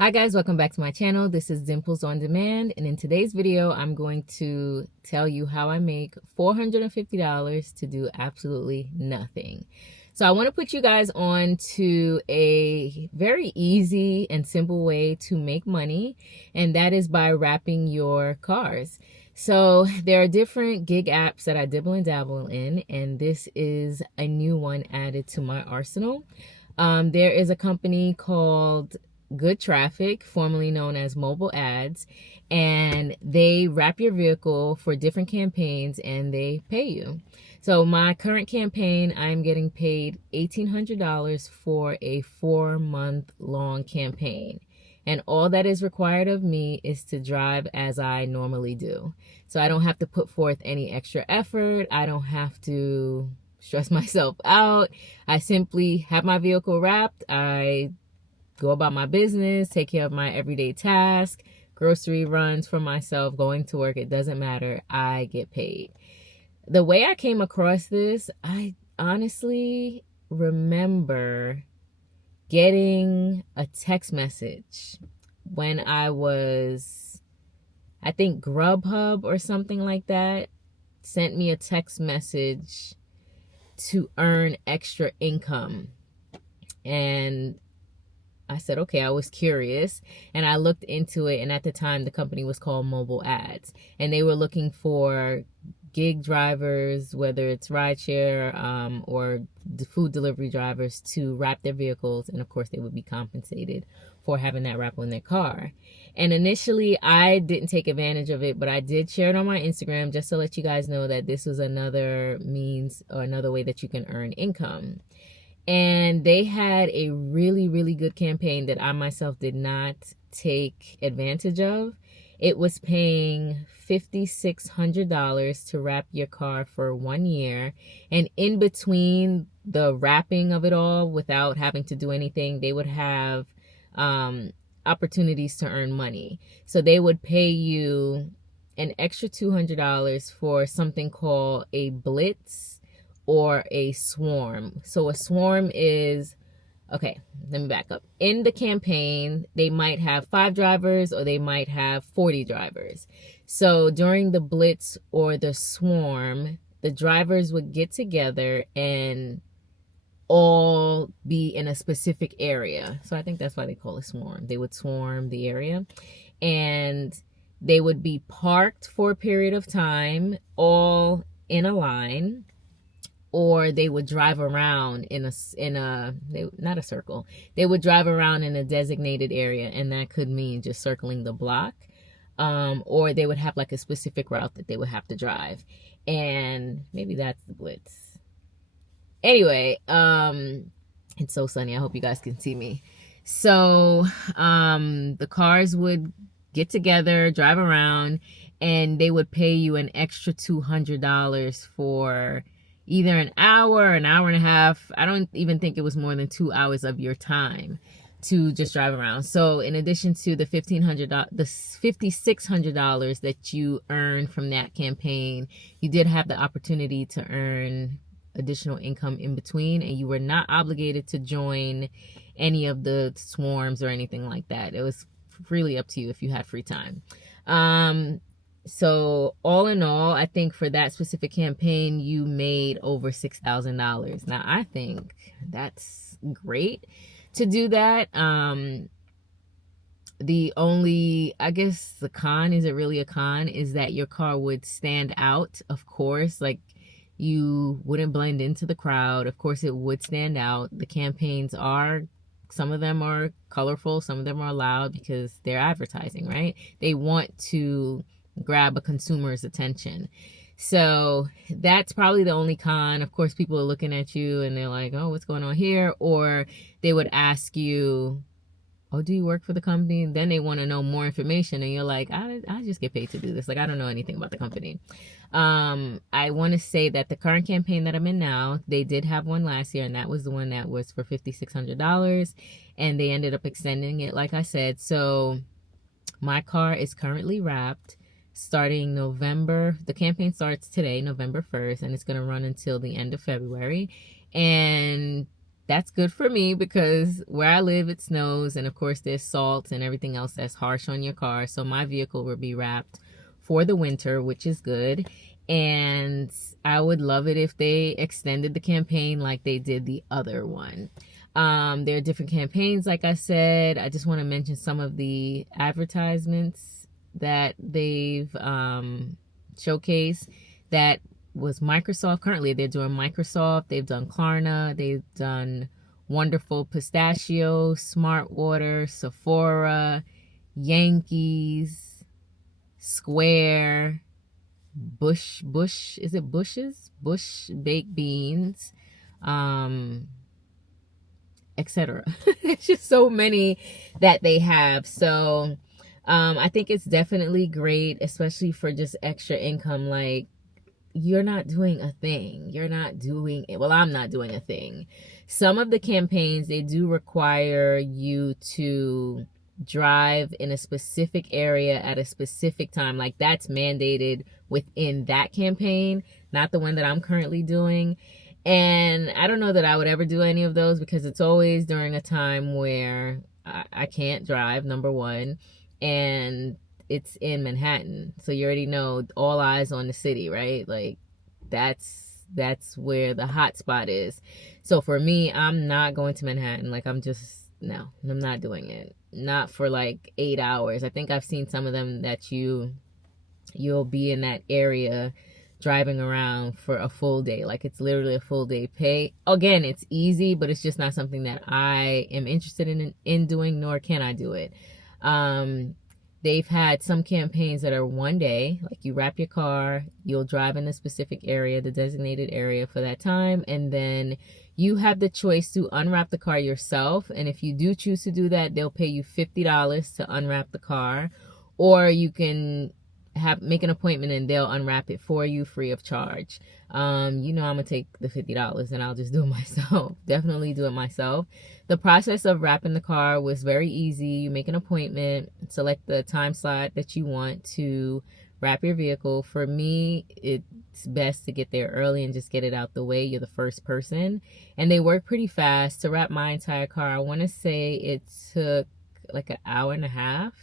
Hi guys, welcome back to my channel. This is Dimples on Demand, and in today's video I'm going to tell you how I make $450 to do absolutely nothing. So I want to put you guys on to a very easy and simple way to make money, and that is by wrapping your cars. So there are different gig apps that I dibble and dabble in, and this is a new one added to my arsenal. There is a company called Good Traffic, formerly known as Mobile Ads, and they wrap your vehicle for different campaigns and they pay you. So my current campaign, I'm getting paid $1,800 for a 4-month long campaign. And all that is required of me is to drive as I normally do. So I don't have to put forth any extra effort. I don't have to stress myself out. I simply have my vehicle wrapped. I go about my business, take care of my everyday tasks, grocery runs for myself, going to work. It doesn't matter. I get paid. The way I came across this, I honestly remember getting a text message when I think Grubhub or something like that sent me a text message to earn extra income. And I said, okay, I was curious, and I looked into it, and at the time the company was called Mobile Ads, and they were looking for gig drivers, whether it's rideshare or food delivery drivers, to wrap their vehicles, and of course they would be compensated for having that wrap on their car. And initially I didn't take advantage of it, but I did share it on my Instagram just to let you guys know that this was another means or another way that you can earn income. And they had a really, really good campaign that I myself did not take advantage of. It was paying $5,600 to wrap your car for 1 year. And in between the wrapping of it all, without having to do anything, they would have opportunities to earn money. So they would pay you an extra $200 for something called a blitz or a swarm. So a swarm is, okay, let me back up. In the campaign, they might have 5 drivers or they might have 40 drivers. So during the blitz or the swarm, the drivers would get together and all be in a specific area. So I think that's why they call it swarm. They would swarm the area, and they would be parked for a period of time, all in a line, or they would drive around not a circle. They would drive around in a designated area, and that could mean just circling the block, or they would have like a specific route that they would have to drive, and maybe that's the blitz. Anyway, it's so sunny. I hope you guys can see me. So the cars would get together, drive around, and they would pay you an extra $200 for either an hour and a half. I don't even think it was more than 2 hours of your time to just drive around. So in addition to the $5,600 that you earned from that campaign, you did have the opportunity to earn additional income in between, and you were not obligated to join any of the swarms or anything like that. It was freely up to you if you had free time. So all in all, I think for that specific campaign, you made over $6,000. Now, I think that's great to do that. The only, I guess the con, is it really a con, is that your car would stand out, of course. Like, you wouldn't blend into the crowd. Of course, it would stand out. The campaigns some of them are colorful, some of them are loud because they're advertising, right? They want to grab a consumer's attention. So that's probably the only con. Of course, people are looking at you and they're like, oh, what's going on here? Or they would ask you, oh, do you work for the company? Then they want to know more information, and you're like, I just get paid to do this. Like, I don't know anything about the company. I want to say that the current campaign that I'm in now, they did have one last year, and that was the one that was for $5,600, and they ended up extending it, like I said. So my car is currently wrapped starting November. The campaign starts today, November 1st, and it's going to run until the end of February. And that's good for me because where I live, it snows. And of course, there's salt and everything else that's harsh on your car. So my vehicle will be wrapped for the winter, which is good. And I would love it if they extended the campaign like they did the other one. There are different campaigns, like I said. I just want to mention some of the advertisements that they've showcased. That was Microsoft. Currently, they're doing Microsoft. They've done Klarna. They've done Wonderful Pistachio, Smart Water, Sephora, Yankees, Square, Bush, is it Bush's? Bush Baked Beans, etc. It's just so many that they have. So I think it's definitely great, especially for just extra income. Like, you're not doing a thing. You're not doing it. Well, I'm not doing a thing. Some of the campaigns, they do require you to drive in a specific area at a specific time. Like, that's mandated within that campaign, not the one that I'm currently doing. And I don't know that I would ever do any of those because it's always during a time where I can't drive, number one, and it's in Manhattan. So you already know, all eyes on the city, right? Like, that's where the hot spot is. So for me, I'm not going to Manhattan. Like, I'm not doing it. Not for like 8 hours. I think I've seen some of them that you'll be in that area driving around for a full day. Like, it's literally a full day pay. Again, it's easy, but it's just not something that I am interested in doing, nor can I do it. They've had some campaigns that are one day, like you wrap your car, you'll drive in a specific area, the designated area for that time, and then you have the choice to unwrap the car yourself. And if you do choose to do that, they'll pay you $50 to unwrap the car, or you can make an appointment and they'll unwrap it for you free of charge. I'm gonna take the $50 and I'll just do it myself. Definitely do it myself. The process of wrapping the car was very easy. You make an appointment, select the time slot that you want to wrap your vehicle. For me, it's best to get there early and just get it out the way. You're the first person, and they work pretty fast. To wrap my entire car, I want to say it took like an hour and a half.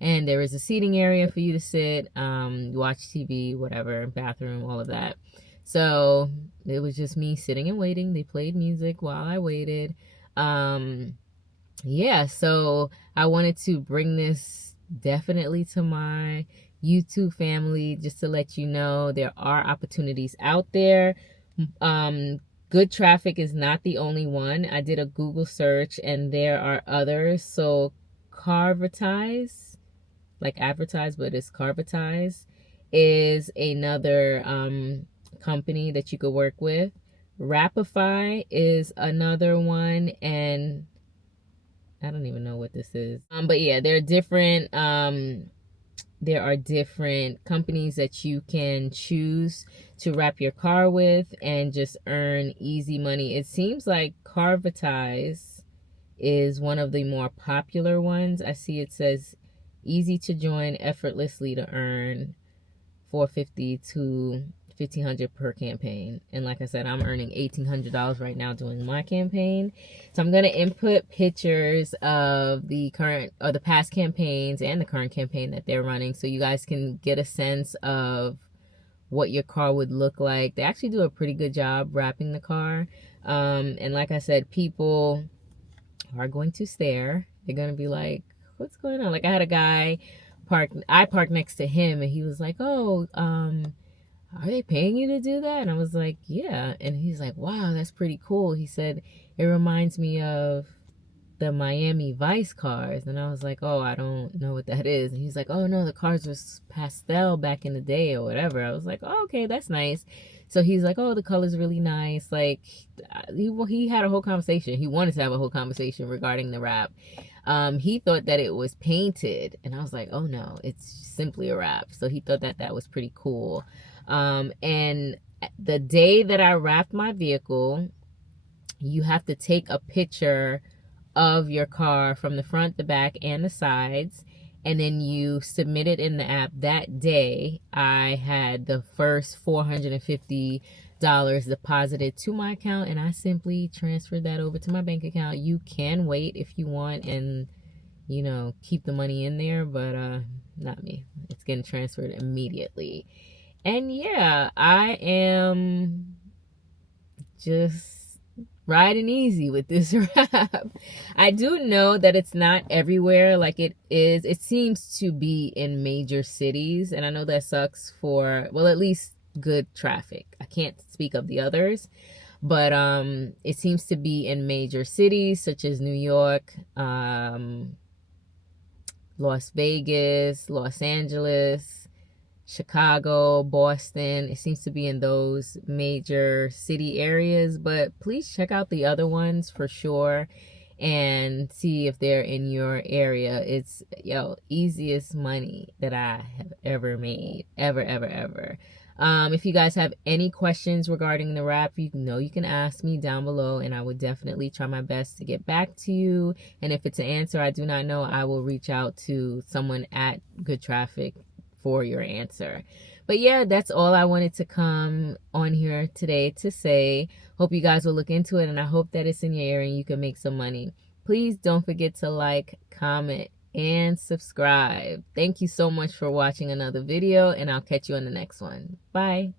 And there is a seating area for you to sit, watch TV, whatever, bathroom, all of that. So it was just me sitting and waiting. They played music while I waited. Yeah, so I wanted to bring this definitely to my YouTube family, just to let you know there are opportunities out there. Good Traffic is not the only one. I did a Google search and there are others. So Carvatize, like advertise, but it's Carvatize, is another company that you could work with. Rapify is another one, and I don't even know what this is. But yeah, there are different companies that you can choose to wrap your car with and just earn easy money. It seems like Carvatize is one of the more popular ones. I see it says easy to join, effortlessly to earn, $450 to $1,500 per campaign. And like I said, I'm earning $1,800 right now doing my campaign. So I'm going to input pictures of the current or the past campaigns and the current campaign that they're running, so you guys can get a sense of what your car would look like. They actually do a pretty good job wrapping the car. And like I said, people are going to stare. They're going to be like, what's going on? Like, I had a guy I parked next to him, and he was like, oh, are they paying you to do that? And I was like, yeah. And he's like, wow, that's pretty cool. He said, it reminds me of the Miami Vice cars. And I was like, oh, I don't know what that is. And he's like, oh no, the cars was pastel back in the day or whatever. I was like, oh, okay, that's nice. So he's like, oh, the color's really nice. Like, he had a whole conversation. He wanted to have a whole conversation regarding the wrap. He thought that it was painted, and I was like, oh no, it's simply a wrap. So he thought that was pretty cool. And the day that I wrapped my vehicle, you have to take a picture of your car from the front, the back, and the sides, and then you submit it in the app. That day, I had the first $450 deposited to my account, and I simply transferred that over to my bank account. You can wait if you want and, you know, keep the money in there, but not me. It's getting transferred immediately. And yeah, I am just riding easy with this rap. I do know that it's not everywhere like it is. It seems to be in major cities, and I know that sucks for, well, at least good traffic. I can't speak of the others, but it seems to be in major cities such as New York, Las Vegas, Los Angeles, Chicago, Boston. It seems to be in those major city areas, but please check out the other ones for sure and see if they're in your area. It's, easiest money that I have ever made. Ever. If you guys have any questions regarding the rap, you can ask me down below, and I would definitely try my best to get back to you. And if it's an answer I do not know, I will reach out to someone at Good Traffic for your answer. But yeah, that's all I wanted to come on here today to say. Hope you guys will look into it, and I hope that it's in your area and you can make some money. Please don't forget to like, comment, and subscribe. Thank you so much for watching another video, and I'll catch you on the next one. Bye.